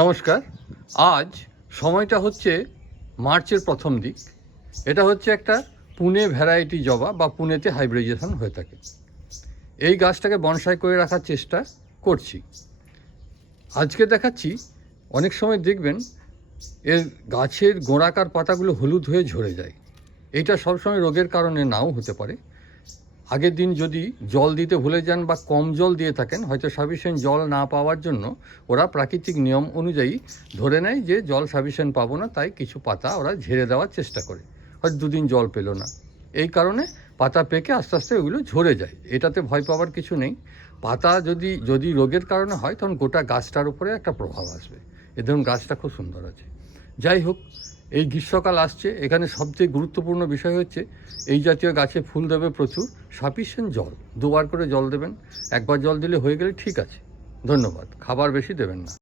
নমস্কার। আজ সময়টা হচ্ছে মার্চের প্রথম দিক। এটা হচ্ছে একটা পুনে ভ্যারাইটি জবা বা পুনেতে হাইব্রিডাইজেশন হয়ে থাকে। এই গাছটাকে বনসাই করে রাখার চেষ্টা করছি। আজকে দেখাচ্ছি, অনেক সময় দেখবেন এর গাছের গোড়াকার পাতাগুলো হলুদ হয়ে ঝরে যায়। এইটা সবসময় রোগের কারণে নাও হতে পারে। আগের দিন যদি জল দিতে ভুলে যান বা কম জল দিয়ে থাকেন, হয়তো সাফিসিয়েন্ট জল না পাওয়ার জন্য ওরা প্রাকৃতিক নিয়ম অনুযায়ী ধরে নেয় যে জল সাফিসিয়েন্ট পাবো না, তাই কিছু পাতা ওরা ঝেড়ে দেওয়ার চেষ্টা করে। হয়তো দুদিন জল পেলো না, এই কারণে পাতা পেকে আস্তে আস্তে ওগুলো ঝরে যায়। এটাতে ভয় পাওয়ার কিছু নেই। পাতা যদি রোগের কারণে হয়, তখন গোটা গাছটার উপরে একটা প্রভাব আসবে। এ ধরুন গাছটা খুব সুন্দর আছে। যাই হোক, এই গ্রীষ্মকাল আসছে, এখানে সবচেয়ে গুরুত্বপূর্ণ বিষয় হচ্ছে এই জাতীয় গাছে ফুল দেবে প্রচুর, সাফিসিয়েন্ট জল, দুবার করে জল দেবেন। একবার জল দিলে হয়ে গেলে ঠিক আছে, ধন্যবাদ। খাবার বেশি দেবেন না।